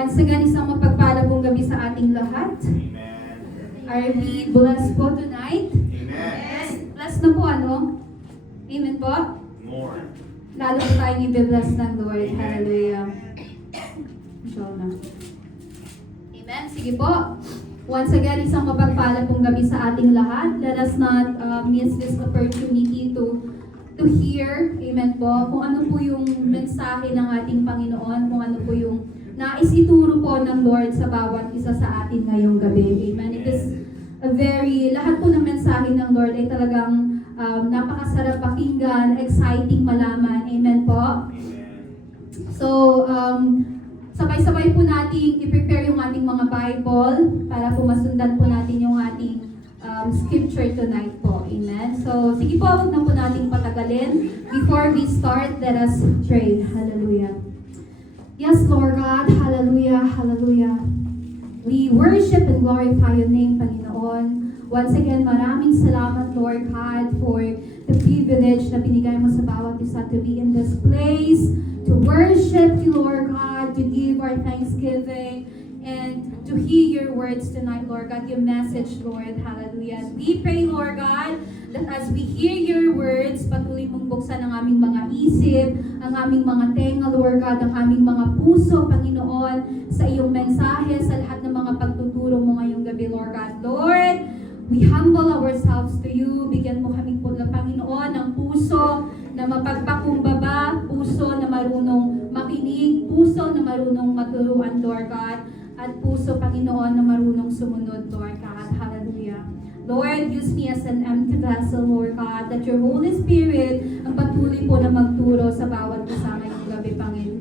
Once again, isang mapagpala pong gabi sa ating lahat. Amen. Are we blessed po tonight? Amen. Blessed na po ano? Amen po? More. Lalo po tayong i-bless ng Lord. Amen. Hallelujah. Amen. Sige po. Once again, isang mapagpala pong gabi sa ating lahat. Let us not miss this opportunity to hear, amen po, kung ano po yung mensahe ng ating Panginoon, kung ano po yung nais ituro po ng Lord sa bawat isa sa atin ngayong gabi. Amen. It is lahat po ng mensahe ng Lord ay talagang napakasarap pakinggan, exciting malaman. Amen po. So, sabay-sabay po nating i-prepare yung ating mga Bible para po masundan po natin yung ating scripture tonight po. Amen. So, sige po, huwag na po nating patagalin. Before we start, let us pray. Hallelujah. Yes, Lord God. Hallelujah. Hallelujah. We worship and glorify your name, Panginoon. Once again, maraming salamat, Lord God, for the privilege na binigay mo sa bawat isa to be in this place, to worship you, Lord God, to give our thanksgiving, and to hear your words tonight, Lord God, your message, Lord. Hallelujah. We pray, Lord God, that as we hear your words, patuloy mong buksan ang aming mga isip, ang aming mga tenga, Lord God, ang aming mga puso, Panginoon, sa iyong mensahe, sa lahat ng mga pagtuturo mo ngayong gabi, Lord God. Lord, we humble ourselves to you. Bigyan mo kami po ng Panginoon ng puso na mapagpakumbaba, puso na marunong makinig, puso na marunong maturuan, Lord God, at puso, Panginoon, na marunong sumunod, Lord God. Hallelujah. Lord, use me as an empty vessel, Lord God, that your Holy Spirit ang patuloy po na magturo sa bawat isa ngayong gabi,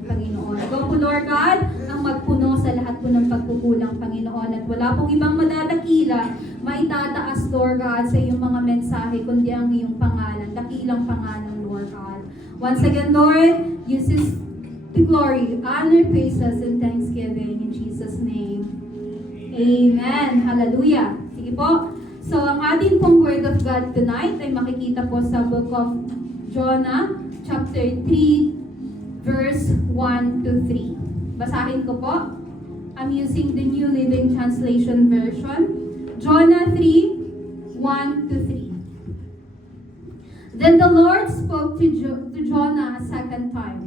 Panginoon. Ikaw po, Lord God, ang magpuno sa lahat po ng pagkukulang, Panginoon, at wala pong ibang madadakila, maitataas, Lord God, sa iyong mga mensahe, kundi ang iyong pangalan, dakilang pangalan, Lord God. Once again, Lord, use this to glory, honor, praises, and thanksgiving in Jesus' name. Amen. Hallelujah. Sige po. So, ang ating pong Word of God tonight ay makikita po sa Book of Jonah, chapter 3, verse 1 to 3. Basahin ko po. I'm using the New Living Translation version. Jonah 3, 1 to 3. Then the Lord spoke to Jonah a second time.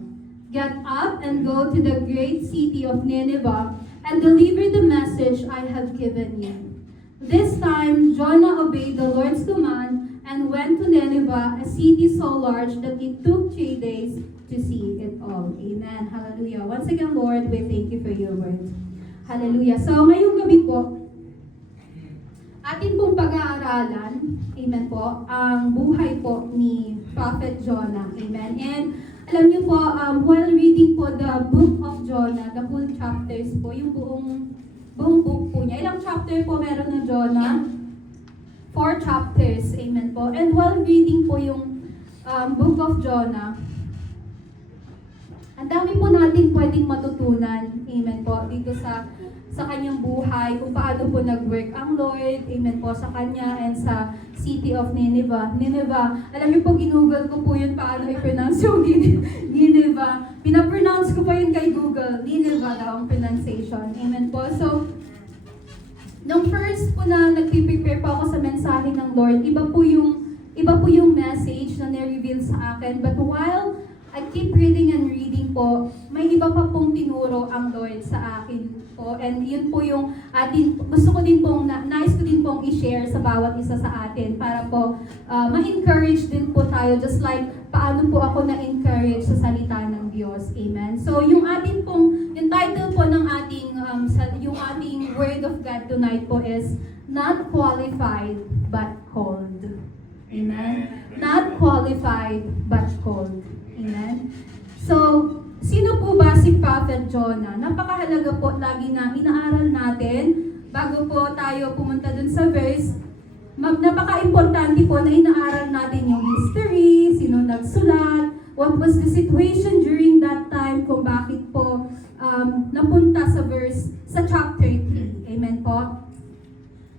Get up and go to the great city of Nineveh and deliver the message I have given you. This time, Jonah obeyed the Lord's command and went to Nineveh, a city so large that it took 3 days to see it all. Amen. Hallelujah. Once again, Lord, we thank you for your word. Hallelujah. So, ngayong gabi po, atin pong pag-aaralan, amen po, ang buhay po ni Prophet Jonah. Amen. And alam niyo po, while reading po the book of Jonah, the whole chapters po, yung buong book po niya. Ilang chapter po meron ng Jonah? 4 chapters. Amen po. And while reading po yung book of Jonah, ang dami po natin pwedeng matutunan. Amen po. Dito sa kanyang buhay, kung paano po nag-work ang Lord, amen po, sa kanya and sa city of Nineveh. Nineveh, alam niyo po, ginugol ko po yun paano i-pronounce yung Nineveh. Pinapronounce ko pa yun kay Google. Nineveh daw ang pronunciation. Amen po. So, nung first po na nag-prepare po ako sa mensahe ng Lord, iba po yung message na ni-reveal sa akin. But while I keep reading and reading po, may iba pa pong tinuro ang Lord sa akin po. And yun po yung gusto ko din pong, nais ko din pong i-share sa bawat isa sa atin para po ma-encourage din po tayo just like paano po ako na-encourage sa salita ng Diyos. Amen. So yung title po ng yung ating Word of God tonight po is Not Qualified but Called. Amen. Not qualified but called. Amen. So, sino po ba si Prophet Jonah? Napakahalaga po lagi na inaaral natin bago po tayo pumunta dun sa verse. Napaka-importante po na inaaral natin yung history, sino nagsulat, what was the situation during that time, kung bakit po napunta sa chapter 3. Amen po.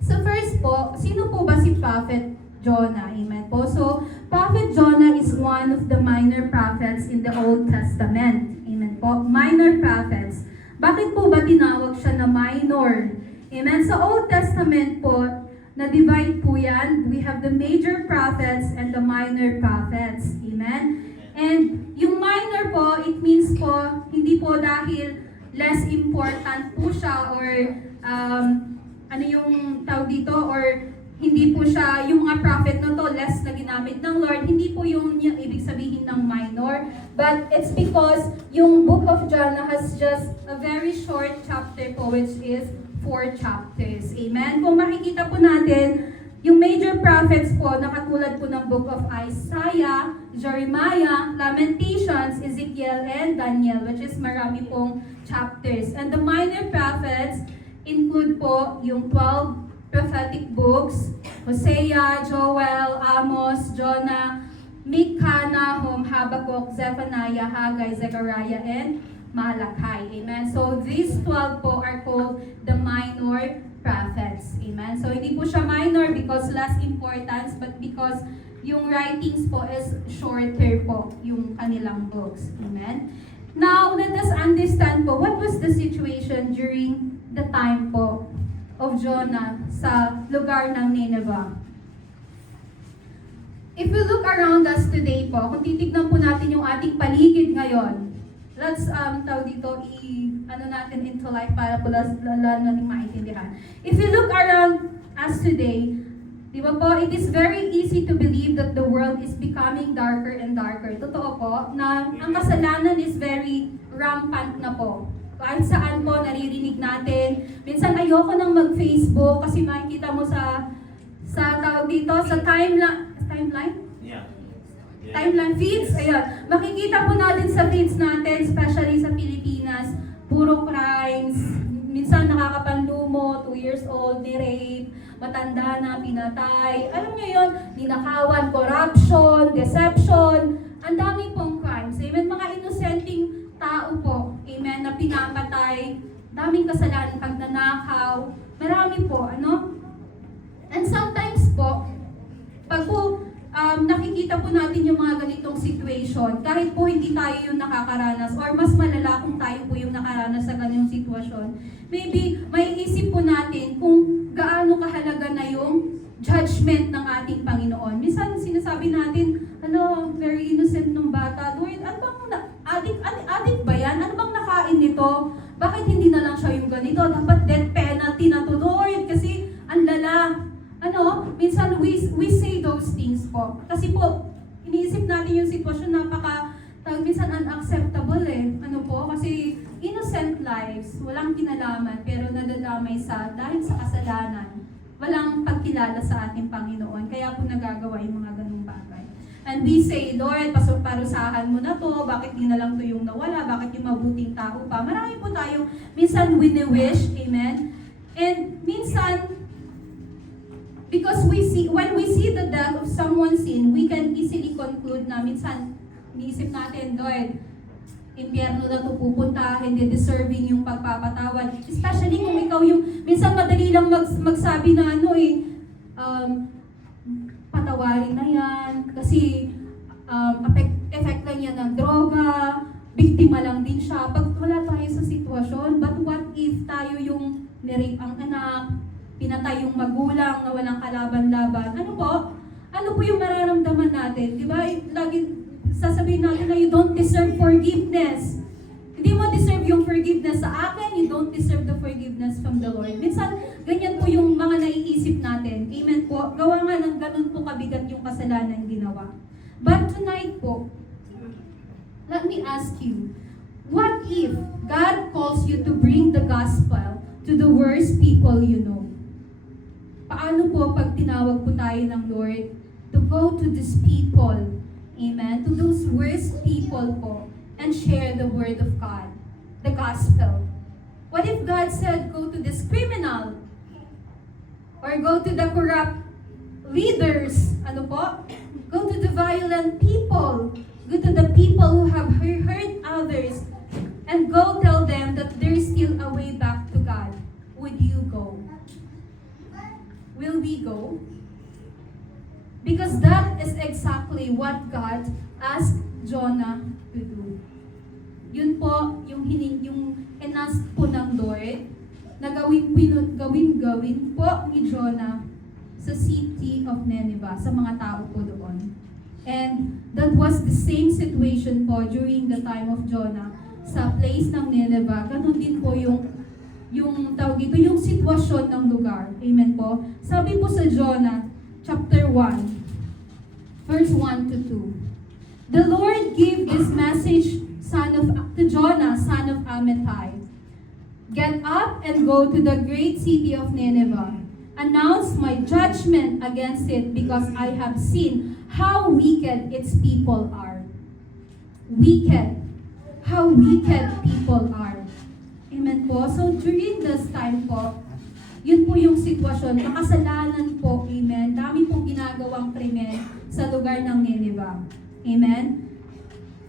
So first po, sino po ba si Prophet Jonah? Amen po. So, Prophet Jonah is one of the minor prophets in the Old Testament. Amen po. Minor prophets. Bakit po ba tinawag siya na minor? Amen? Sa Old Testament po, na-divide po yan. We have the major prophets and the minor prophets. Amen? And yung minor po, it means po, hindi po dahil less important po siya or ano yung tawag dito, or hindi po siya, yung mga prophet na to, less na ginamit ng Lord, hindi po yung ibig sabihin ng minor. But it's because yung book of Jonah has just a very short chapter po, which is 4 chapters. Amen? Kung makikita po natin, yung major prophets po, nakatulad po ng book of Isaiah, Jeremiah, Lamentations, Ezekiel, and Daniel, which is marami pong chapters. And the minor prophets include po yung 12 prophetic books, Hosea, Joel, Amos, Jonah, Micah, Nahum, Habakkuk, Zephaniah, Haggai, Zechariah, and Malachi. Amen? So these 12 po are called the minor prophets. Amen? So hindi po siya minor because less importance, but because yung writings po is shorter po, yung kanilang books. Amen? Now, let us understand po, what was the situation during the time po of Jonah sa lugar ng Nineveh? If we look around us today po, kung titignan po natin yung ating paligid ngayon, let's tawag dito, ano natin into life para po lalo natin maintindihan. If you look around us today, di ba po, it is very easy to believe that the world is becoming darker and darker. Totoo po, na ang kasalanan is very rampant na po. Kahit saan po, naririnig natin. Minsan ayoko nang mag-Facebook kasi makikita mo sa tawag dito, sa timeline? Yeah. Timeline feeds, ayan. Makikita po natin sa feeds natin, especially sa Pilipinas, puro crimes, minsan nakakapanlumo, 2 years old, ni-rape, matanda na, pinatay. Alam niyo yun, ninakawan, corruption, deception, ang dami pong crimes. Amen, mga inosenteng tao po, amen, na pinapatay, daming kasalanan, pagnanakaw, marami po, ano? And sometimes po, pag po nakikita po natin yung mga ganitong situation, kahit po hindi tayo yung nakakaranas or mas malala kung tayo po yung nakaranas sa ganitong sitwasyon, maybe may isip po natin kung gaano kahalaga na yung judgment ng ating Panginoon. Minsan sinasabi natin, very innocent ng bata, Lord, ano bang addict ba yan? Ano bang nakain nito? Bakit hindi na lang siya yung ganito? Dapat death penalty na to, Lord, kasi ang lala. Minsan we say those things po. Kasi po, iniisip natin yung sitwasyon minsan unacceptable kasi innocent lives, walang kinalaman, pero nadadamay dahil sa kasalanan, walang pagkilala sa ating Panginoon, kaya po nagagawa yung mga ganung bagay. And we say, Lord, parusahan mo na to, bakit di na lang to yung nawala, bakit yung mabuting tao pa. Marami po tayong, minsan wini-wish, amen? And minsan, because when we see the death of someone's sin, we can easily conclude na minsan, iniisip natin, Lord, impyerno na ito pupunta, hindi deserving yung pagpapatawad. Especially kung ikaw yung, minsan madali lang magsabi na patawarin na yan, kasi effect lang yan ng droga, biktima lang din siya. Pag wala tayo sa sitwasyon, but what if tayo yung nirape ang anak, pinatay yung magulang na walang kalaban-laban. Ano po yung mararamdaman natin? Di ba? Lagi sasabihin natin na you don't deserve forgiveness. Hindi mo deserve yung forgiveness sa akin, you don't deserve the forgiveness from the Lord. Minsan, ganyan po yung mga naiisip natin. Amen po. Gawa nga ng ganun po kabigat yung kasalanan ginawa. But tonight po, let me ask you, what if God calls you to bring the gospel to the worst people you know? Paano po pag tinawag po tayo ng Lord to go to these people, amen, to those worst people po, and share the word of God, the gospel? What if God said, go to this criminal, or go to the corrupt leaders, go to the violent people, go to the people who have hurt others, and go tell them that there is still a way back to God? Would you go? Will we go? Because that is exactly what God asked Jonah to do. Yun po yung tinask po ng Lord na gawin po ni Jonah sa city of Nineveh, sa mga tao po doon. And that was the same situation po during the time of Jonah sa place ng Nineveh. Ganun din po yung tawag dito, yung sitwasyon ng lugar. Amen po. Sabi po sa Jonah, chapter 1, verse 1 to 2. The Lord gave this message to Jonah, son of Amittai. Get up and go to the great city of Nineveh. Announce my judgment against it because I have seen how wicked its people are. Wicked. How wicked people are. Amen po. So during this time po, yun po yung sitwasyon. Makasalanan po. Amen. Dami pong ginagawang krimen sa lugar ng Nineveh. Amen.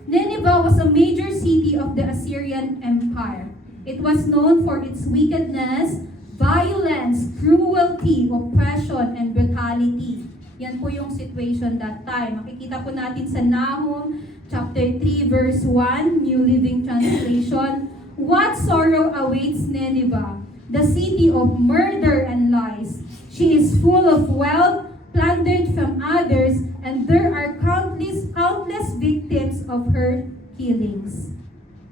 Nineveh was a major city of the Assyrian Empire. It was known for its wickedness, violence, cruelty, oppression, and brutality. Yan po yung situation that time. Makikita po natin sa Nahum chapter 3 verse 1, New Living Translation. What sorrow awaits Nineveh, the city of murder and lies. She is full of wealth, plundered from others, and there are countless victims of her killings.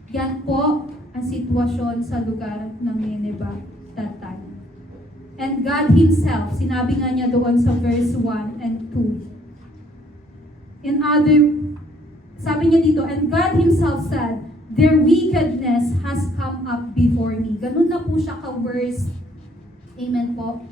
Yan po ang sitwasyon sa lugar ng Nineveh that time. And God Himself, sinabi nga niya doon sa verse 1 and 2. Sabi niya dito, and God Himself said, their wickedness has come up before me. Ganun na po siya ka-worst. Amen po.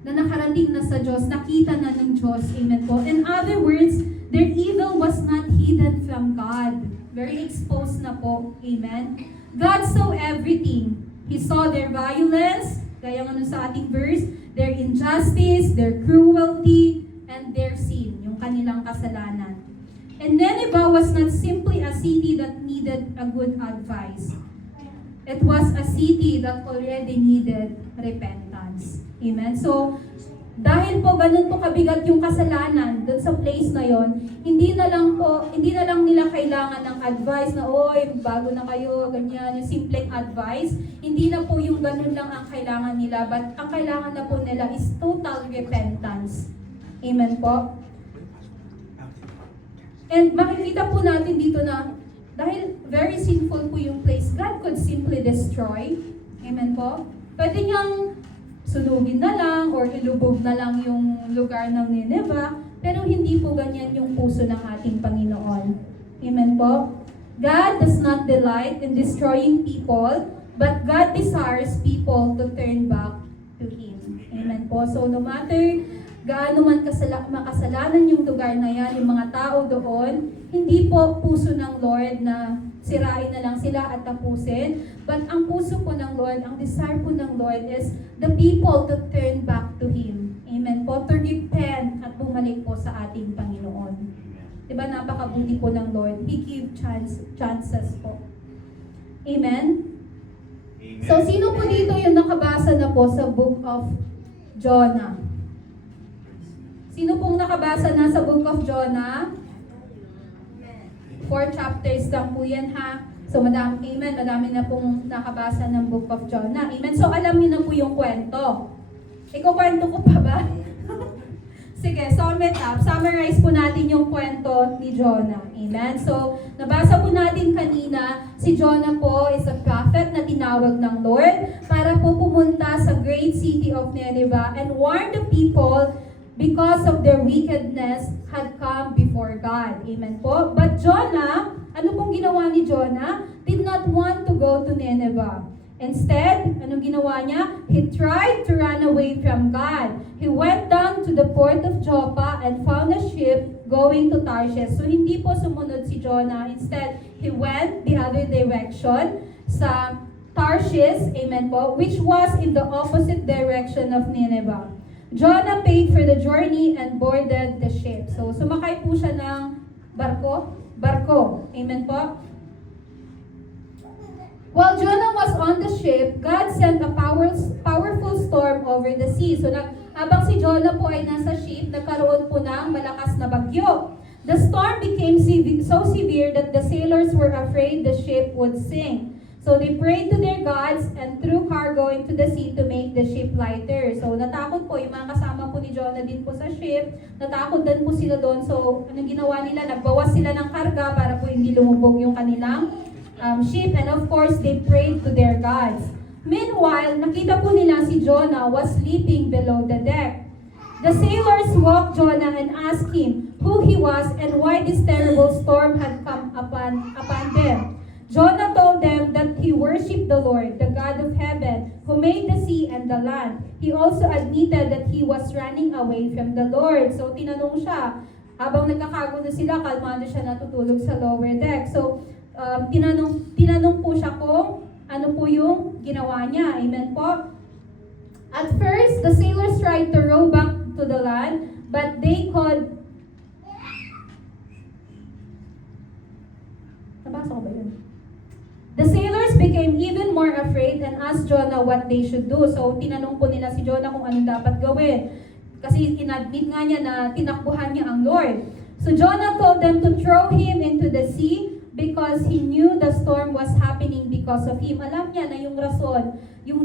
Na nakarating na sa Diyos, nakita na ng Diyos. Amen po. In other words, their evil was not hidden from God. Very exposed na po. Amen. God saw everything. He saw their violence, gaya nga sa ating verse, their injustice, their cruelty, and their sin, yung kanilang kasalanan. And Nineveh was not simply a city that needed a good advice. It was a city that already needed repentance. Amen? So, dahil po ganun po kabigat yung kasalanan doon sa place na yon, hindi na lang nila kailangan ng advice na, oy, bago na kayo, ganyan, yung simpleng advice. Hindi na po yung ganun lang ang kailangan nila, but ang kailangan na po nila is total repentance. Amen po? And makikita po natin dito na, dahil very sinful po yung place, God could simply destroy. Amen po? Pwede niyang sunugin na lang or ilubog na lang yung lugar ng Nineveh, pero hindi po ganyan yung puso ng ating Panginoon. Amen po? God does not delight in destroying people, but God desires people to turn back to Him. Amen po? So no matter gaano man makasalanan yung lugar na yan, yung mga tao doon, hindi po puso ng Lord na sirain na lang sila at tapusin. But ang puso po ng Lord, ang desire po ng Lord is the people to turn back to Him. Amen po. To repent at bumalik po sa ating Panginoon. Diba napakabuti po ng Lord? He give chances po. Amen? Amen. So sino po dito yung nakabasa na po sa Book of Jonah? Sino pong nakabasa na sa Book of Jonah? 4 chapters lang po yan ha. So madami na pong nakabasa ng Book of Jonah. Amen. So alam niyo na po yung kwento. Ikukwento ko pa ba? Sige, sum it up. Summarize po natin yung kwento ni Jonah. Amen. So nabasa po natin kanina, si Jonah po is a prophet na tinawag ng Lord para po pumunta sa great city of Nineveh and warn the people because of their wickedness had come before God. Amen po. But Jonah, ano pong ginawa ni Jonah? Did not want to go to Nineveh. Instead, anong ginawa niya? He tried to run away from God. He went down to the port of Joppa and found a ship going to Tarshish. So hindi po sumunod si Jonah. Instead, he went the other direction sa Tarshish, amen po, which was in the opposite direction of Nineveh. Jonah paid for the journey and boarded the ship. So, sumakay po siya ng barko. Amen po? While Jonah was on the ship, God sent a powerful storm over the sea. So, habang si Jonah po ay nasa ship, nagkaroon po ng malakas na bagyo. The storm became so severe that the sailors were afraid the ship would sink. So they prayed to their gods and threw cargo into the sea to make the ship lighter. So natakot po yung mga kasama po ni Jonah din po sa ship. Natakot din po sila doon. So anong ginawa nila? Nagbawas sila ng karga para po hindi lumubog yung kanilang ship. And of course, they prayed to their gods. Meanwhile, nakita po nila si Jonah was sleeping below the deck. The sailors woke Jonah and asked him who he was and why this terrible storm had come upon them. Jonah told them that he worshipped the Lord, the God of heaven, who made the sea and the land. He also admitted that he was running away from the Lord. So tinanong siya, habang nagkakagulo sila, kalmado siya natutulog sa lower deck. So tinanong po siya kung ano po yung ginawa niya. Amen po? At first, the sailors tried to row back to the land, but they could... Nabasa ko ba yun? The sailors became even more afraid and asked Jonah what they should do. So, tinanong po nila si Jonah kung anong dapat gawin. Kasi inadmit nga niya na tinakbuhan niya ang Lord. So, Jonah told them to throw him into the sea because he knew the storm was happening because of him. Alam niya na yung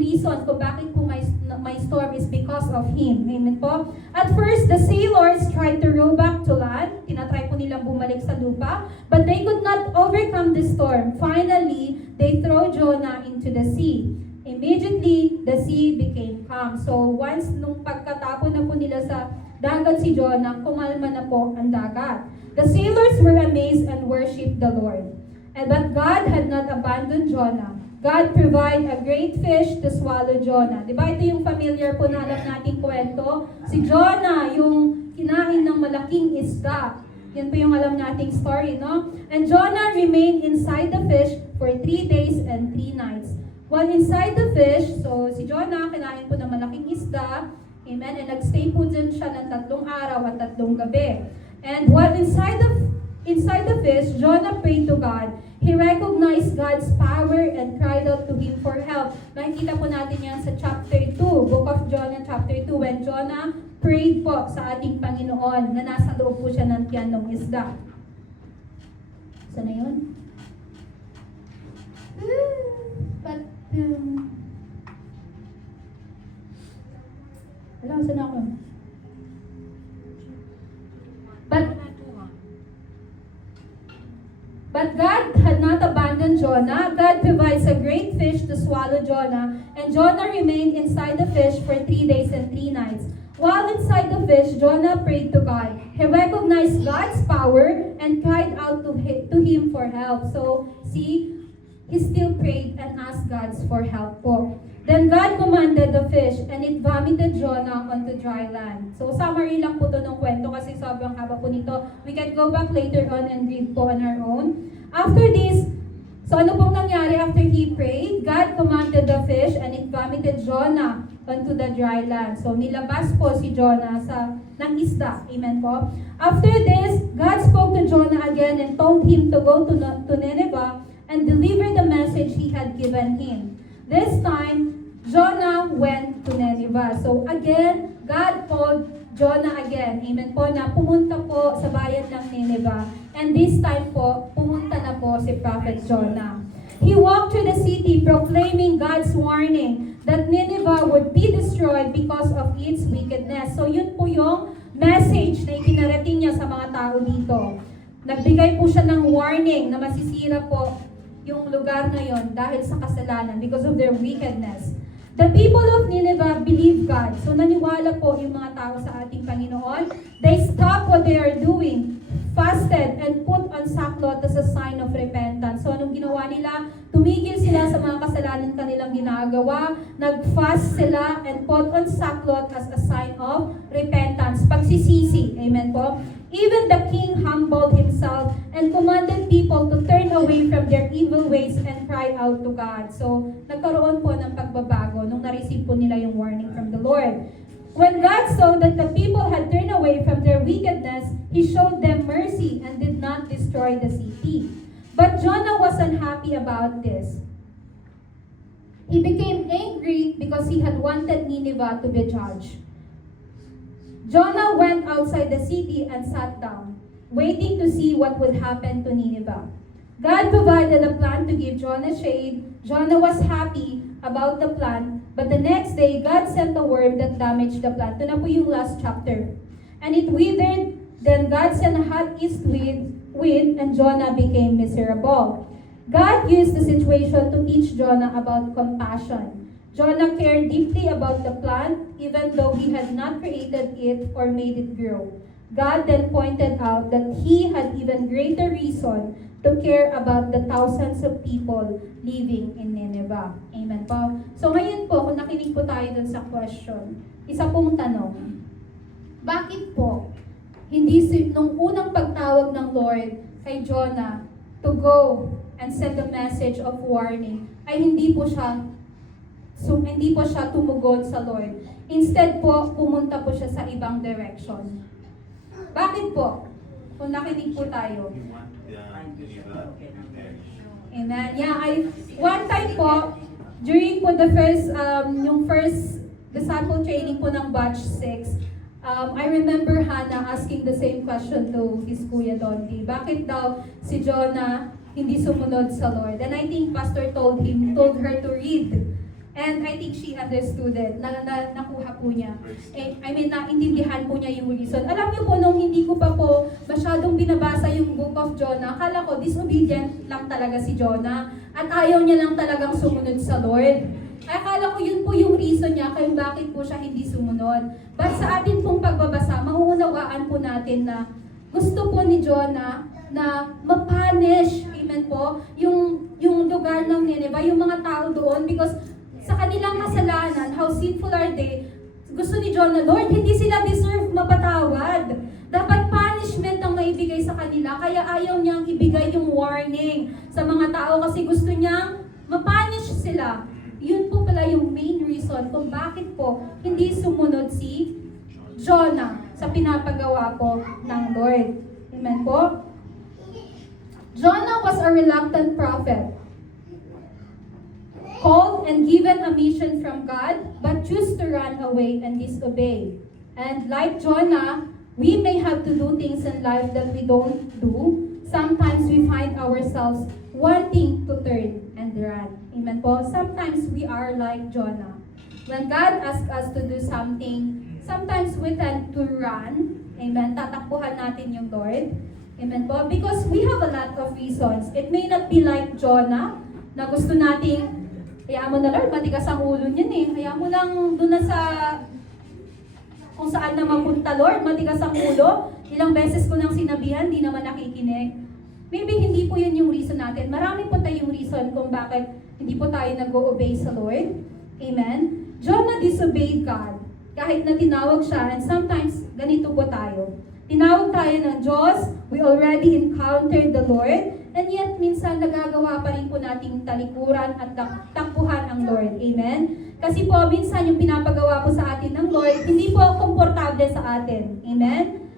reason kung bakit po may storm is because of him. Amen po? At first, the sailors tried to row back to land. Tinatry po nilang bumalik sa lupa. But they could not overcome the storm. Finally, they throw Jonah into the sea. Immediately, the sea became calm. So, once nung pagkatapon na po nila sa dagat si Jonah, kumalma na po ang dagat. The sailors were amazed and worshipped the Lord. But God had not abandoned Jonah. God provided a great fish to swallow Jonah. Diba ito yung familiar po na alam nating kwento? Si Jonah, yung kinain ng malaking isda. Yan po yung alam nating story, no? And Jonah remained inside the fish for 3 days and 3 nights. While inside the fish, so si Jonah, kinain po ng malaking isda, amen, and nagstay po dyan siya ng 3 araw at 3 gabi. And while inside the fish, Jonah prayed to God. He recognized God's power and cried out to Him for help. Nakikita po natin yan sa chapter 2, Book of Jonah chapter 2, when Jonah prayed po sa ating Panginoon na nasa loob po siya ng tiyan ng isda. Saan na yun? Alam, saan ako? But God had not abandoned Jonah. God provides a great fish to swallow Jonah, and Jonah remained inside the fish for 3 days and 3 nights. While inside the fish, Jonah prayed to God. He recognized God's power and cried out to him for help. So, see, he still prayed and asked God for help po. Then God commanded the fish, and it vomited Jonah onto dry land. So, summary lang po to ng kwento kasi sobrang haba po nito. We can go back later on and read po on our own. After this, so ano pong nangyari after he prayed? God commanded the fish, and it vomited Jonah onto the dry land. So, nilabas po si Jonah ng isda. Amen po? After this, God spoke to Jonah again and told him to go to Nineveh and deliver the message he had given him. This time, Jonah went to Nineveh. So again, God called Jonah again. Amen po, na pumunta po sa bayan ng Nineveh. And this time po, pumunta na po si Prophet Jonah. He walked through the city proclaiming God's warning that Nineveh would be destroyed because of its wickedness. So yun po yung message na ipinarating niya sa mga tao dito. Nagbigay po siya ng warning na masisira po yung lugar na yon dahil sa kasalanan, because of their wickedness. The people of Nineveh believed God. So naniwala po yung mga tao sa ating Panginoon. They stopped what they are doing, fasted, and put on sackcloth as a sign of repentance. So anong ginawa nila? Tumigil sila sa mga kasalanan kanilang ginagawa. Nag-fast sila and put on sackcloth as a sign of repentance. Pagsisisi. Amen po? Even the king humbled himself and commanded people to turn away from their evil ways and cry out to God. So, nagkaroon po ng pagbabago nung na-receive po nila yung warning from the Lord. When God saw that the people had turned away from their wickedness, He showed them mercy and did not destroy the city. But Jonah was unhappy about this. He became angry because he had wanted Nineveh to be judged. Jonah went outside the city and sat down, waiting to see what would happen to Nineveh. God provided a plan to give Jonah shade. Jonah was happy about the plan, but the next day, God sent a worm that damaged the plant. Ito na po yung last chapter. And it withered. Then God sent a hot east wind, and Jonah became miserable. God used the situation to teach Jonah about compassion. Jonah cared deeply about the plant, even though he had not created it or made it grow. God then pointed out that he had even greater reason to care about the thousands of people living in Nineveh. Amen po. So ngayon po, kung nakinig po tayo dun sa question, isa pong tanong, bakit po nung unang pagtawag ng Lord kay Jonah to go and send a message of warning, ay hindi po siya tumugon sa Lord. Instead po, pumunta po siya sa ibang direction. Bakit po? Kung nakinig po tayo. You want the Nineveh to perish. Amen. Yeah, one time po, during po yung first disciple training po ng batch 6, I remember Hannah asking the same question to his Kuya Dondy. Bakit daw si Jonah hindi sumunod sa Lord? And I think Pastor told her to read. And I think she understood it. Nakuha po niya. Naintindihan po niya yung reason. Alam niyo po, nung hindi ko pa po masyadong binabasa yung Book of Jonah, akala ko disobedient lang talaga si Jonah. At ayaw niya lang talagang sumunod sa Lord. Akala ko yun po yung reason niya kung bakit po siya hindi sumunod. But sa atin pong pagbabasa, mauunawaan po natin na gusto po ni Jonah na mapunish, amen po, yung lugar ng Nineveh, yung mga tao doon, because sa kanilang kasalanan, how sinful are they, gusto ni Jonah, Lord, hindi sila deserve mapatawad. Dapat punishment ang maibigay sa kanila, kaya ayaw niyang ibigay yung warning sa mga tao kasi gusto niyang mapunish sila. Yun po pala yung main reason kung bakit po hindi sumunod si Jonah sa pinapagawa po ng Lord. Amen po? Jonah was a reluctant prophet, called and given a mission from God, but chose to run away and disobey. And like Jonah, we may have to do things in life that we don't do. Sometimes we find ourselves wanting to turn and run. Amen po? Sometimes we are like Jonah. When God asks us to do something, sometimes we tend to run. Amen? Tatakbuhan natin yung Lord. Amen po? Because we have a lot of reasons. It may not be like Jonah, na gusto nating, hayaan mo na Lord, matigas ang ulo niyan eh. Hayaan mo lang doon na sa, kung saan na mapunta Lord, matigas ang ulo. Ilang beses ko nang sinabihan, di naman nakikinig. Maybe hindi po yun yung reason natin. Marami po tayong reason kung bakit hindi po tayo nag-o-obey sa Lord. Amen? Jonah disobeyed God. Kahit na tinawag siya, and sometimes ganito po tayo. Tinawag tayo ng Diyos, we already encountered the Lord, and yet minsan nagagawa pa rin po nating talikuran at takbuhan ang Lord. Amen? Kasi po minsan yung pinapagawa po sa atin ng Lord, hindi po komportable sa atin. Amen?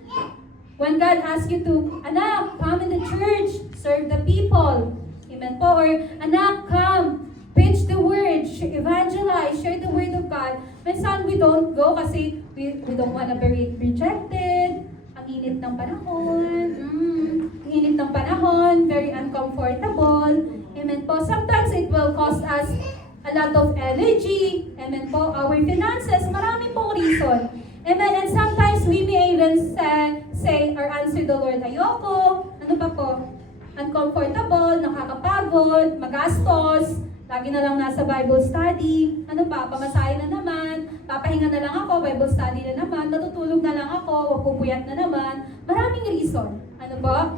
When God asks you to, anak, come in the church, serve the people. Amen po? Or, anak, come, preach the word, evangelize, share the word of God. Minsan we don't go kasi we don't want to be rejected. Ang init ng panahon. Ang init ng panahon, very uncomfortable. Amen po? Sometimes it will cost us a lot of energy. Amen po? Our finances, marami pong reason. Amen? And sometimes we may even say or answer the Lord, ayoko. Ano pa po? Uncomfortable, nakakapagod, magastos, lagi na lang nasa Bible study. Ano pa? Pamasahe na naman, papahinga na lang ako, Bible study na naman, matutulog na lang ako, pupuyat na naman. Maraming reason. Ano ba?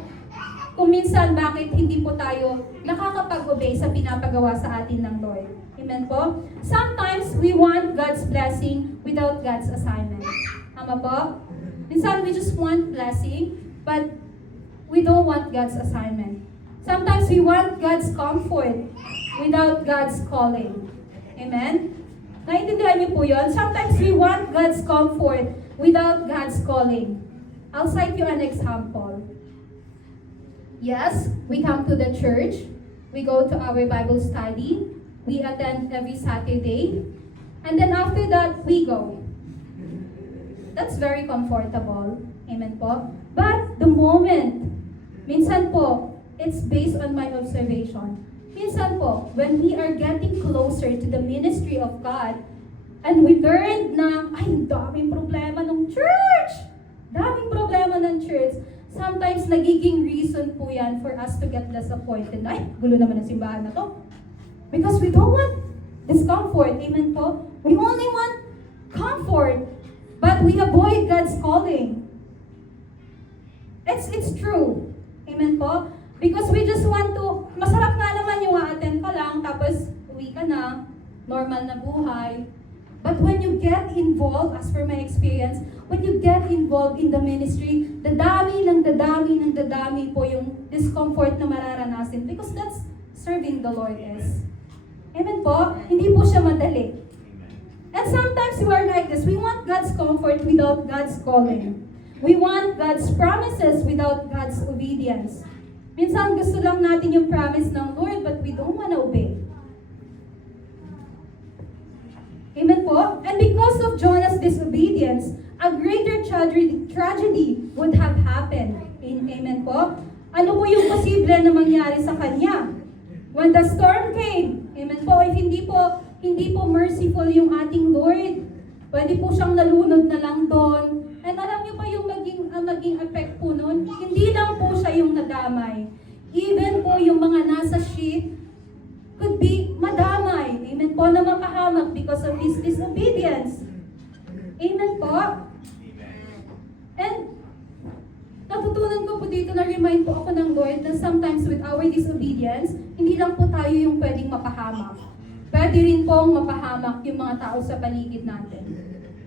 Kung minsan, bakit hindi po tayo nakakapag-obey sa pinapagawa sa atin ng Lord. Amen po? Sometimes, we want God's blessing without God's assignment. Tama po? Minsan, we just want blessing, but we don't want God's assignment. Sometimes, we want God's comfort without God's calling. Amen? Naintindihan niyo po yun? Sometimes, we want God's comfort without God's calling. I'll cite you an example. Yes, we come to the church. We go to our Bible study. We attend every Saturday. And then after that, we go. That's very comfortable. Amen po. But the moment, minsan po, It's based on my observation. Minsan po, when we are getting closer to the ministry of God, and we learned na, ay, daming problema ng church! Daming problema ng church. Sometimes, nagiging reason po yan for us to get disappointed. Ay, gulo naman ang simbahan na to. Because we don't want discomfort. Amen po? We only want comfort. But we avoid God's calling. It's true. Amen po? Because we just want to, masarap nga naman yung attend ka lang, tapos uwi ka na, normal na buhay. But when you get involved, as per my experience, when you get involved in the ministry, dadami po yung discomfort na mararanasin. Because that's serving the Lord is. Amen po? Hindi po siya madali. And sometimes we are like this. We want God's comfort without God's calling. We want God's promises without God's obedience. Minsan gusto lang natin yung promise ng Lord, but we don't want to obey. Amen po? And because of Jonah's disobedience, a greater tragedy would have happened. Amen po? Ano po yung posible na mangyari sa kanya? When the storm came, amen po, if hindi po merciful yung ating Lord, pwede po siyang nalunod na lang doon. And alam niyo pa yung maging effect po nun? Hindi lang po siya yung nadamay. Even po yung mga nasa ship could be madamay. Amen po, na mapahamak because of his disobedience. Amen po? And natutunan ko po dito, na-remind po ako ng Lord na sometimes with our disobedience, hindi lang po tayo yung pwedeng mapahamak. Pwede rin pong mapahamak yung mga tao sa paligid natin.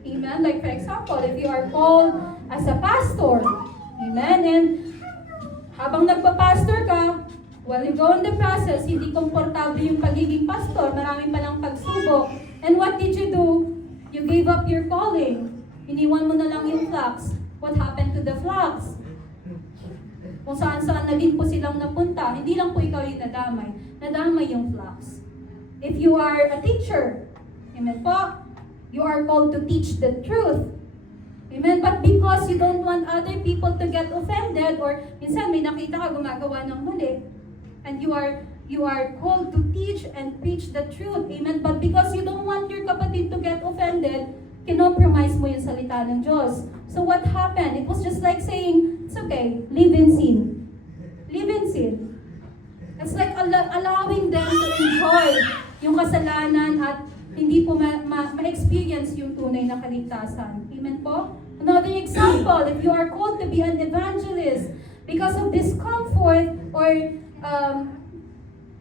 Amen? Like for example, if you are called as a pastor, amen? And habang nagpa-pastor ka, while you go in the process, hindi komportable yung pagiging pastor, marami palang pagsubok. And what did you do? You gave up your calling. Iniwan mo na lang yung flocks. What happened to the flocks? Kung saan-saan na din po silang napunta, hindi lang po ikaw yung nadamay. Nadamay yung flocks. If you are a teacher, amen po, you are called to teach the truth. Amen? But because you don't want other people to get offended, or minsan may nakita ka gumagawa ng mali, and you are called to teach and preach the truth. Amen? But because you don't want your kapatid to get offended, kinompromise mo yung salita ng Diyos. So what happened? It was just like saying, it's okay, live in sin. Live in sin. It's like allowing them to enjoy yung kasalanan at hindi po ma-experience yung tunay na kaligtasan. Amen po? Another example, if you are called to be an evangelist, because of discomfort or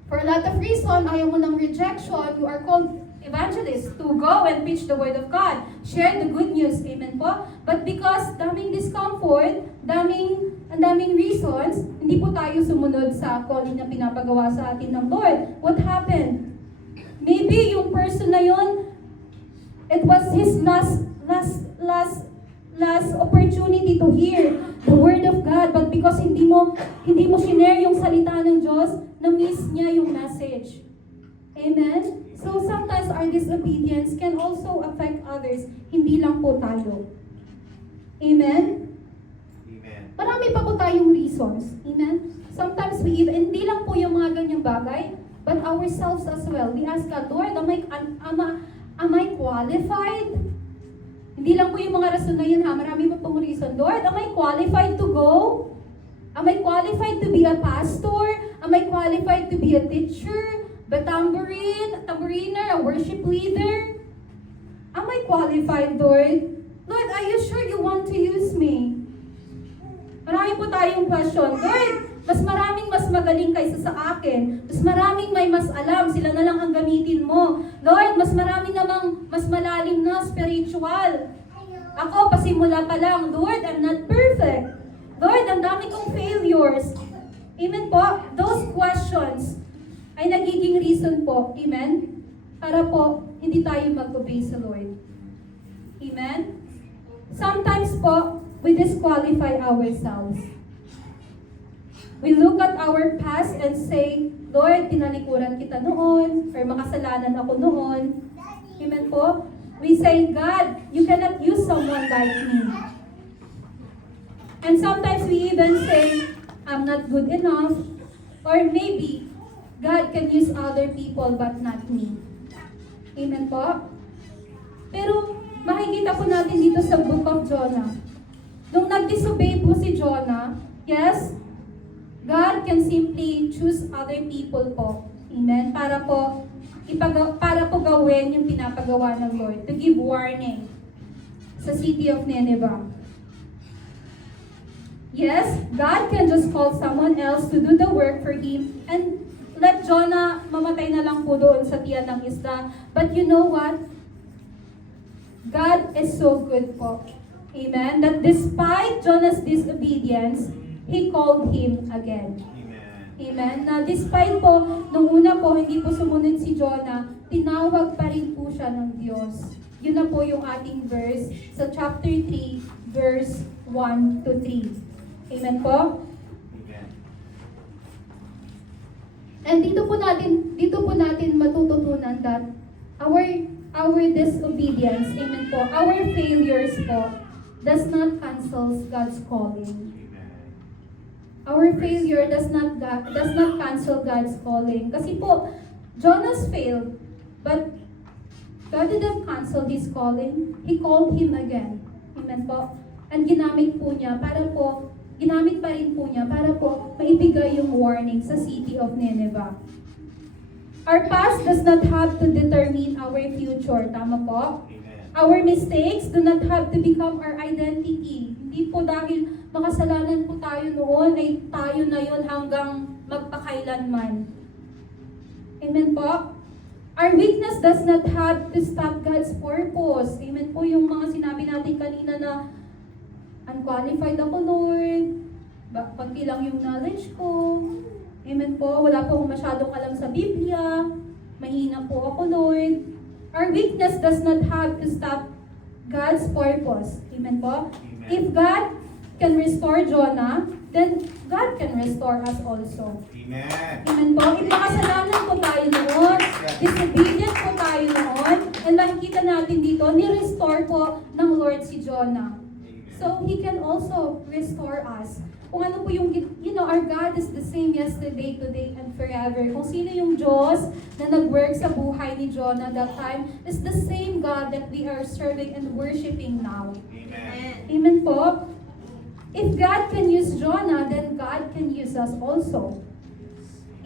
for a lot of reason, ayaw mo ng rejection, you are called evangelist to go and preach the word of God. Share the good news. Amen po? But because daming discomfort, ang daming reasons, hindi po tayo sumunod sa calling na pinapagawa sa atin ng Lord. What happened? Maybe yung person na yun, it was his last opportunity to hear the word of God, but because hindi mo shinare yung salita ng Diyos, na-miss niya yung message. Amen? So sometimes our disobedience can also affect others, hindi lang po tayo. Amen? Amen. Marami pa po tayong reasons. Amen? Sometimes hindi lang po yung mga ganyang bagay, but ourselves as well. We ask God, Lord, am I qualified? Hindi lang po yung mga rason na yun ha, marami pa pong reason. Lord, am I qualified to go? Am I qualified to be a pastor? Am I qualified to be a teacher? A tambouriner, a worship leader? Am I qualified, Lord? Lord, are you sure you want to use me? Marami po tayong question. Lord, mas magaling kaysa sa akin. Mas maraming may mas alam. Sila na lang ang gamitin mo. Lord, mas malalim na spiritual. Ako, pasimula pa lang. Lord, I'm not perfect. Lord, ang dami kong failures. Amen po? Those questions ay nagiging reason po. Amen? Para po, hindi tayo mag-obey sa Lord. Amen? Sometimes po, we disqualify ourselves. We look at our past and say, Lord, tinalikuran kita noon, or makasalanan ako noon. Amen po? We say, God, you cannot use someone like me. And sometimes we even say, I'm not good enough. Or maybe, God can use other people but not me. Amen po? Pero makikita po natin dito sa book of Jonah. Nung nag-disobey po si Jonah, yes, God can simply choose other people po. Amen? Para po gawin yung pinapagawa ng Lord. To give warning sa city of Nineveh. Yes, God can just call someone else to do the work for Him and let Jonah mamatay na lang po doon sa tiyan ng isda. But you know what? God is so good po. Amen? That despite Jonah's disobedience, He called him again. Amen? Na despite po, nung una po, hindi po sumunod si Jonah, tinawag pa rin po siya ng Diyos. Yun na po yung ating verse sa chapter 3, verse 1 to 3. Amen po? Amen. And dito po natin matututunan that our disobedience, amen po, our failures po, does not cancel God's calling. Our failure does not cancel God's calling. Kasi po, Jonas failed, but God didn't cancel his calling. He called him again. Amen po? And ginamit pa rin po niya para po maibigay yung warning sa city of Nineveh. Our past does not have to determine our future. Tama po? Amen. Our mistakes do not have to become our identity. Hindi po dahil makasalanan po tayo noon, ay tayo na yun hanggang magpakailanman. Amen po? Our weakness does not have to stop God's purpose. Amen po yung mga sinabi natin kanina na unqualified ako, Lord. Pagti lang yung knowledge ko. Amen po. Wala po akong masyadong alam sa Biblia. Mahina po ako, Lord. Our weakness does not have to stop God's purpose. Amen po? Amen. If God can restore Jonah, then God can restore us also. Amen. Amen po? If makasalanan po tayo noon, disobedient po tayo noon, and makikita natin dito, ni-restore po ng Lord si Jonah. So, He can also restore us. Kung ano po yung, our God is the same yesterday, today, and forever. Kung sino yung Diyos na nag-work sa buhay ni Jonah that time, is the same God that we are serving and worshiping now. Amen. Amen po? If God can use Jonah, then God can use us also.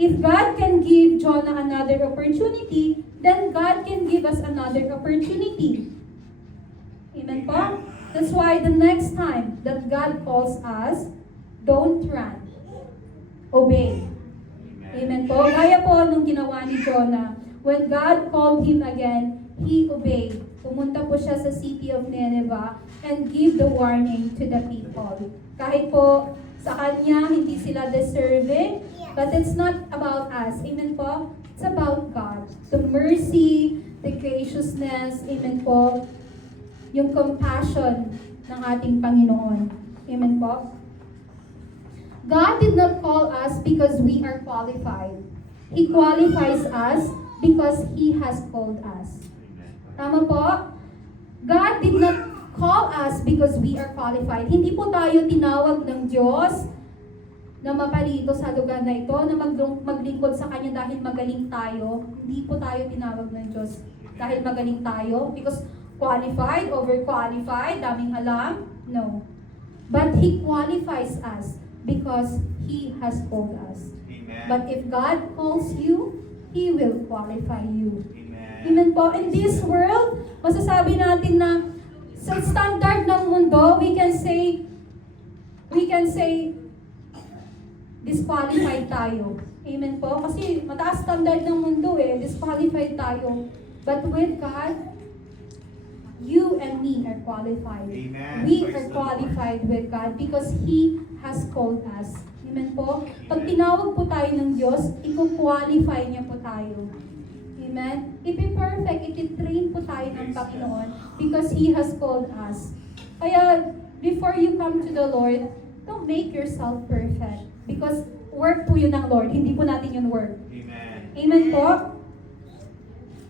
If God can give Jonah another opportunity, then God can give us another opportunity. Amen po? That's why the next time that God calls us, don't run. Obey. Amen po? Gaya po nung ginawa ni Jonah. When God called him again, he obeyed. Pumunta po siya sa city of Nineveh and give the warning to the people. Kahit po sa kanya, hindi sila deserving, but it's not about us. Amen po? It's about God. The mercy, the graciousness, amen po, yung compassion ng ating Panginoon. Amen po? God did not call us because we are qualified. He qualifies us because He has called us. Tama po? God did not call us because we are qualified. Hindi po tayo tinawag ng Diyos na mapalito sa lugar na ito, na maglingkod sa Kanya dahil magaling tayo. Hindi po tayo tinawag ng Diyos dahil magaling tayo. Because qualified, overqualified, daming alam. No. But He qualifies us because He has called us. Amen. But if God calls you, He will qualify you. Amen. Amen po. In this world, masasabi natin na sa standard ng mundo, we can say disqualified tayo. Amen po. Kasi mataas standard ng mundo disqualified tayo. But with God, you and me are qualified. Amen. We Praise are the qualified with God because He has called us. Amen po? Pag tinawag po tayo ng Diyos, i-qualify niya po tayo. Amen? Ipi-perfect, iti-train po tayo ng Panginoon because He has called us. Kaya, before you come to the Lord, don't make yourself perfect because work po yun ng Lord, hindi po natin yun work. Amen. Amen po?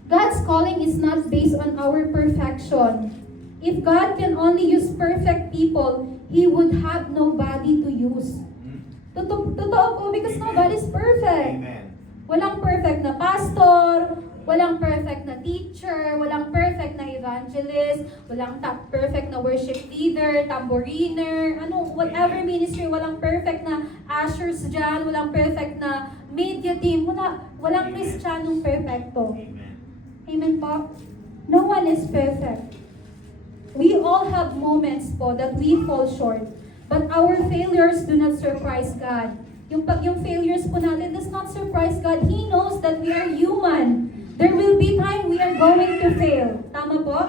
God's calling is not based on our perfection. If God can only use perfect people, He would have nobody to use. Totoo po, because nobody's perfect. Amen. Walang perfect na pastor, walang perfect na teacher, walang perfect na evangelist, walang perfect na worship leader, tambouriner, whatever ministry, walang perfect na ushers dyan, walang perfect na media team, walang Kristiyanong perfecto. Amen. Amen po? No one is perfect. We all have moments po that we fall short, but our failures do not surprise God. Yung failures po natin does not surprise God. He knows that we are human. There will be time we are going to fail. Tama po?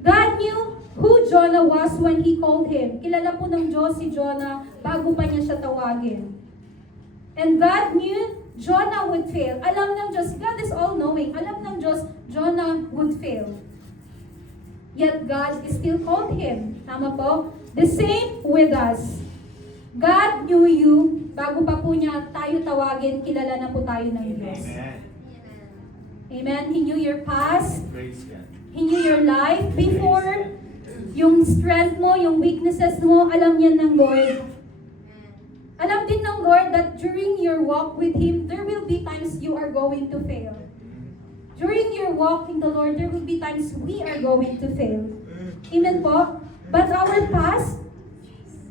God knew who Jonah was when He called him. Kilala po ng Diyos si Jonah bago pa niya siya tawagin. And God knew Jonah would fail. Alam ng Diyos, God is all-knowing. Alam ng Diyos, Jonah would fail. Yet God still called him. Tama po? The same with us. God knew you, bago pa po niya tayo tawagin, kilala na po tayo ng Diyos. Amen. Amen? He knew your past. Praise God. He knew your life before. Yung strength mo, yung weaknesses mo, alam yan ng Lord. Alam din ng Lord that during your walk with Him, there will be times you are going to fail. During your walk in the Lord, there will be times we are going to fail. Amen po? But our past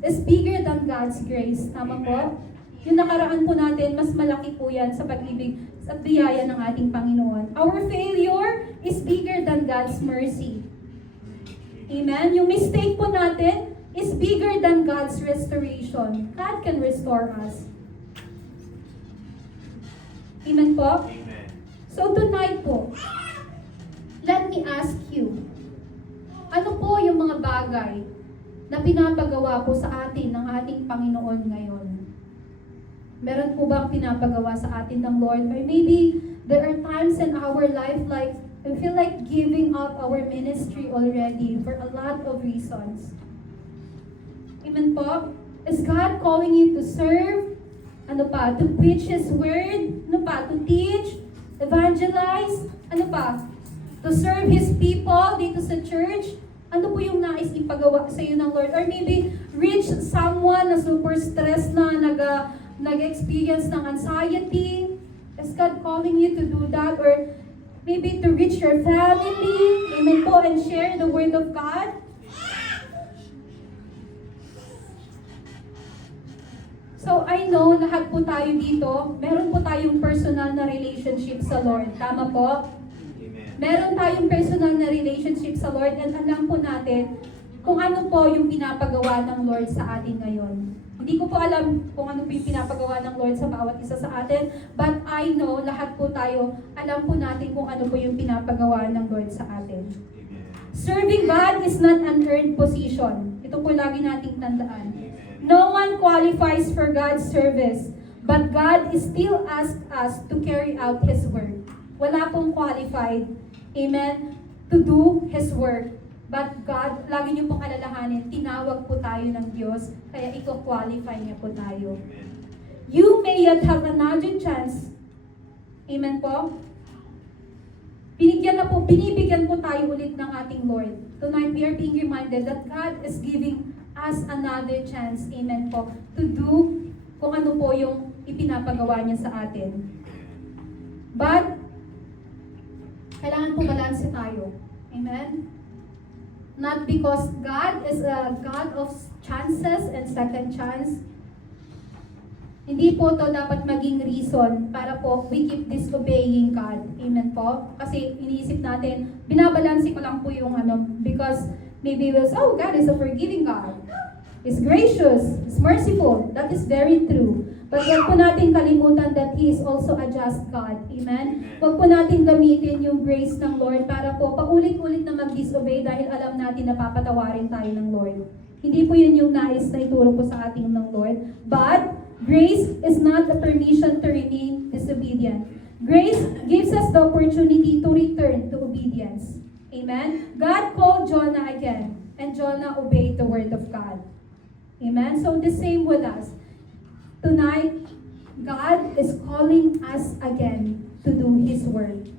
is bigger than God's grace. Tama po? Yung nakaraan po natin, mas malaki po yan sa pag-ibig at biyaya ng ating Panginoon. Our failure is bigger than God's mercy. Amen? Yung mistake po natin is bigger than God's restoration. God can restore us. Amen po? Amen. So tonight po, let me ask you, ano po yung mga bagay na pinapagawa po sa atin ng ating Panginoon ngayon? Meron po bang pinapagawa sa atin ng Lord? Or maybe there are times in our life like we feel like giving up our ministry already for a lot of reasons. Amen po? Is God calling you to serve? Ano pa? To preach His word? Ano pa? To teach? Evangelize? Ano pa? To serve His people dito sa church? Ano po yung nais ipagawa sa iyo ng Lord? Or maybe reach someone na super stressed na nag-experience ng anxiety? Is God calling you to do that? Or maybe to reach your family? Amen po? And share the word of God? So, I know, lahat po tayo dito, meron po tayong personal na relationship sa Lord. Tama po? Amen. Meron tayong personal na relationship sa Lord and alam po natin kung ano po yung pinapagawa ng Lord sa atin ngayon. Hindi ko po alam kung ano po yung pinapagawa ng Lord sa bawat isa sa atin, but I know, lahat po tayo, alam po natin kung ano po yung pinapagawa ng Lord sa atin. Amen. Serving God is not an earned position. Ito po lagi nating tandaan. Amen. No one qualifies for God's service, but God still asks us to carry out His work. Wala pong qualified, amen, to do His work. But God, lagi niyo pong alalahanin, tinawag po tayo ng Diyos, kaya ito-qualify niya po tayo. Amen. You may yet have another chance. Amen po? Binibigyan po tayo ulit ng ating Lord. Tonight, we are being reminded that God is giving us another chance, amen po, to do kung ano po yung ipinapagawa niya sa atin. But, kailangan po balanse tayo. Amen? Not because God is a God of chances and second chance. Hindi po to dapat maging reason para po we keep disobeying God. Amen po? Kasi iniisip natin, binabalanse ko lang po yung because maybe we'll say, oh, God is a forgiving God. He's gracious. He's merciful. That is very true. But huwag po natin kalimutan that He is also a just God. Amen? Huwag po natin gamitin yung grace ng Lord para po paulit-ulit na mag-disobey dahil alam natin na papatawarin tayo ng Lord. Hindi po yun yung nais na ituro po sa ating ng Lord. But, grace is not a permission to remain disobedient. Grace gives us the opportunity to return to obedience. Amen? God called Jonah again, and Jonah obeyed the word of God. Amen? So the same with us. Tonight, God is calling us again to do His word.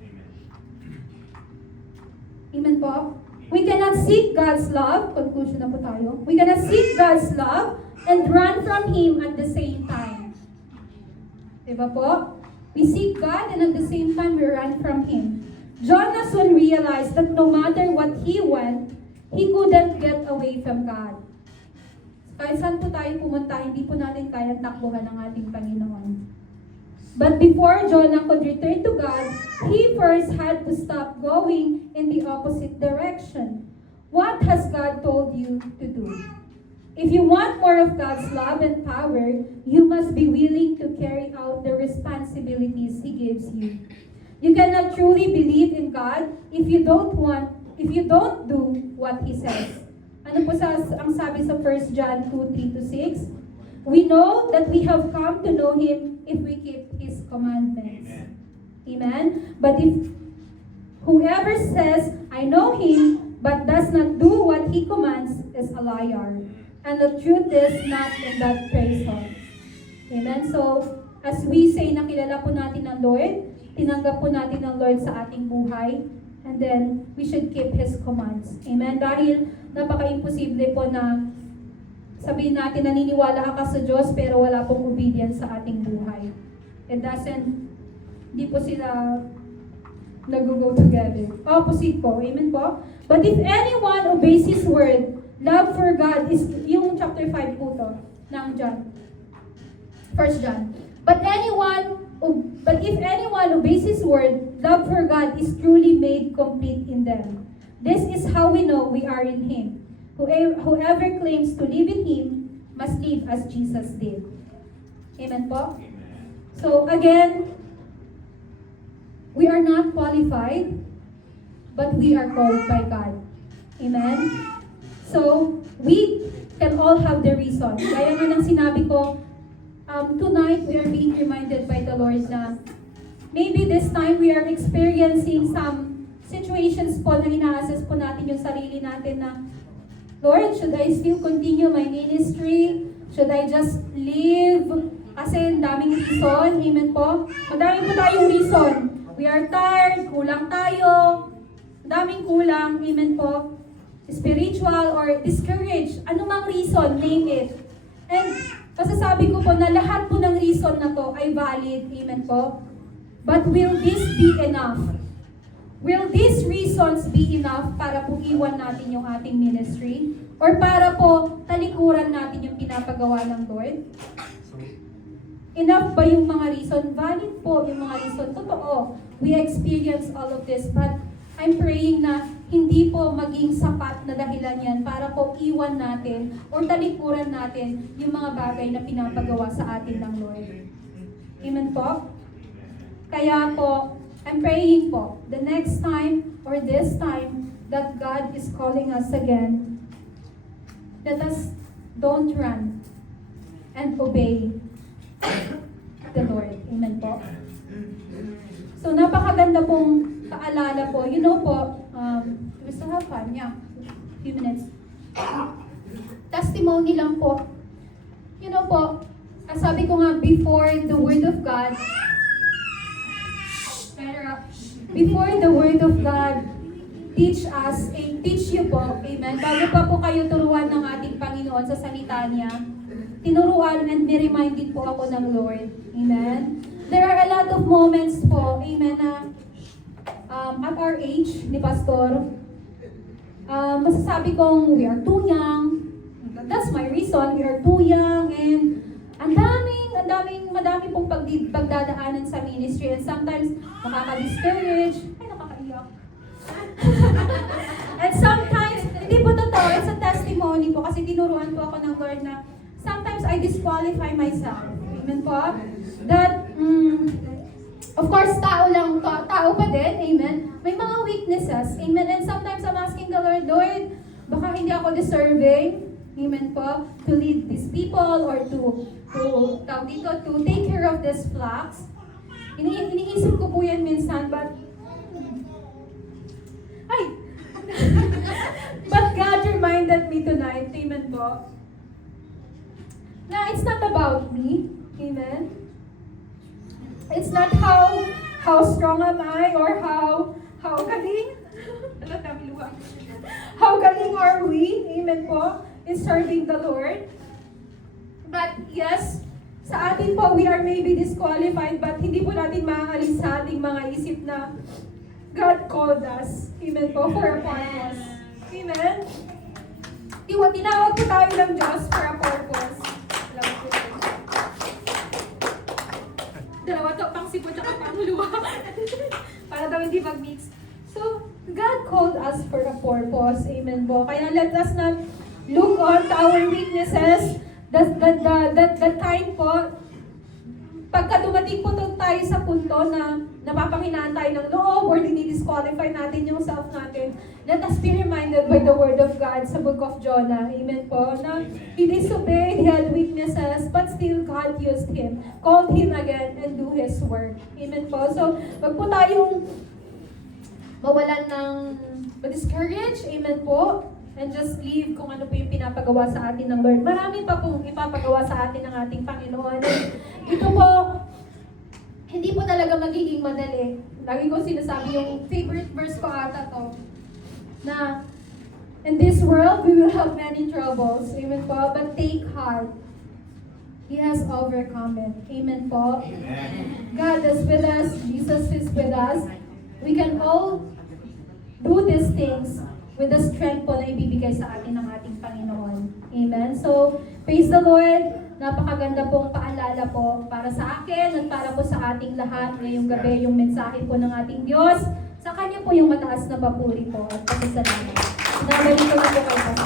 Amen po? We cannot seek God's love. Conclusion na po tayo. We cannot seek God's love and run from Him at the same time. Diba po? We seek God and at the same time we run from Him. Jonah soon realized that no matter what he went, he couldn't get away from God. Kahit saan po tayo pumunta, hindi po natin kayang takbuhan ng ating Panginoon. But before Jonah could return to God, he first had to stop going in the opposite direction. What has God told you to do? If you want more of God's love and power, you must be willing to carry out the responsibilities He gives you. You cannot truly believe in God if you don't do what He says. Ano po ang sabi sa 1 John 2:3-6? We know that we have come to know Him if we keep His commandments. Amen. Amen? But if whoever says, I know Him, but does not do what He commands is a liar. And the truth is not in that person. Amen? So, as we say na kilala po natin ang Lord, tinanggap po natin ang Lord sa ating buhay, and then we should keep His commands. Amen? Dahil napaka-imposible po na sabihin natin naniniwala ka sa Diyos pero wala pong obedience sa ating buhay. It doesn't, hindi po sila nag-go together. Opposite po. Amen po? But if anyone obeys His word, love for God is, yung chapter 5 po to, ng John. 1 John. But if anyone obeys His word, love for God is truly made complete in them. This is how we know we are in Him. Whoever claims to live in Him must live as Jesus did. Amen po? Amen. So again, we are not qualified, but we are called by God. Amen? So, we can all have the reason. Gaya nga ng sinabi ko, tonight we are being reminded by the Lord na maybe this time we are experiencing some situations po na ina-assess po natin yung sarili natin na, Lord, should I still continue my ministry? Should I just leave? Kasi ang daming reason. Amen po? Madami po tayong reason. We are tired, kulang tayo, daming kulang, amen po, spiritual or discouraged, anumang reason, name it. And masasabi ko po na lahat po ng reason na to ay valid, amen po. But will this be enough? Will these reasons be enough para po iwan natin yung ating ministry? Or para po talikuran natin yung pinapagawa ng Lord? Enough ba yung mga reason? Valid po yung mga reason. Totoo, we experience all of this. But I'm praying na hindi po maging sapat na dahilan yan para po iwan natin or talikuran natin yung mga bagay na pinapagawa sa atin ng Lord. Amen po? Kaya po, I'm praying po, the next time or this time that God is calling us again, let us don't run and obey the Lord. Amen po. So, napakaganda pong paalala po. You know po, we still have fun, yeah. Few minutes. Testimony lang po. You know po, sabi ko nga, before the Word of God, before the Word of God teach you po, amen, bago pa po kayo turuan ng ating Panginoon sa salita niya, tinuruan and ni-reminded po ako ng Lord. Amen? There are a lot of moments po, amen, na at our age ni Pastor, masasabi kong we are too young. That's my reason. We are too young and madami pong pagdadaanan sa ministry and sometimes nakaka-discourage. Ay, nakakaiyak. And sometimes, hindi po totoo, it's a testimony po kasi tinuruan po ako ng Lord na sometimes I disqualify myself. Amen po? That, of course, tao pa din, amen? May mga weaknesses, amen? And sometimes I'm asking the Lord, Lord, baka hindi ako deserving, amen po, to lead these people or to take care of these flocks. Iniisip ko po yan minsan, but God reminded me tonight, amen po, na it's not about me, amen? It's not how strong am I or how galing, how galing are we, amen po, in serving the Lord. But yes, sa atin po, we are maybe disqualified, but hindi po natin maaalis sa ating mga isip na God called us. Amen po, for a purpose. Amen? Tinawag po tayo ng Diyos for a purpose. Alam po tayo. Dalawa to, pang sipo tsaka pang luwa. Para daw hindi mag-mix. So, God called us for a purpose. Amen po. Kaya let us not look on to our weaknesses. The time po, pagka dumating po tayo sa punto na napapanghinaan tayo ng loob or dinidisqualify natin yung self natin, let us be reminded by the word of God sa book of Jonah. Amen po. Na he disobeyed, he had weaknesses, but still God used him, called him again, and do his work. Amen po. So, wag po tayong mawalan ng ma-discourage. Amen po. And just leave kung ano po yung pinapagawa sa atin ng Lord. Marami pa pong ipapagawa sa atin ng ating Panginoon. Ito po, hindi po talaga magiging madali. Lagi ko sinasabi yung favorite verse ko ata to, na in this world, we will have many troubles. Amen po. But take heart. He has overcome it. Amen po. Amen. God is with us. Jesus is with us. We can all do these things with the strength po na ibibigay sa atin ng ating Panginoon. Amen? So, praise the Lord. Napakaganda pong paalala po para sa akin at para po sa ating lahat ngayong gabi yung mensahe po ng ating Diyos. Sa Kanya po yung mataas na papuri po at pasasalamat. Nabalik ko na po kayo.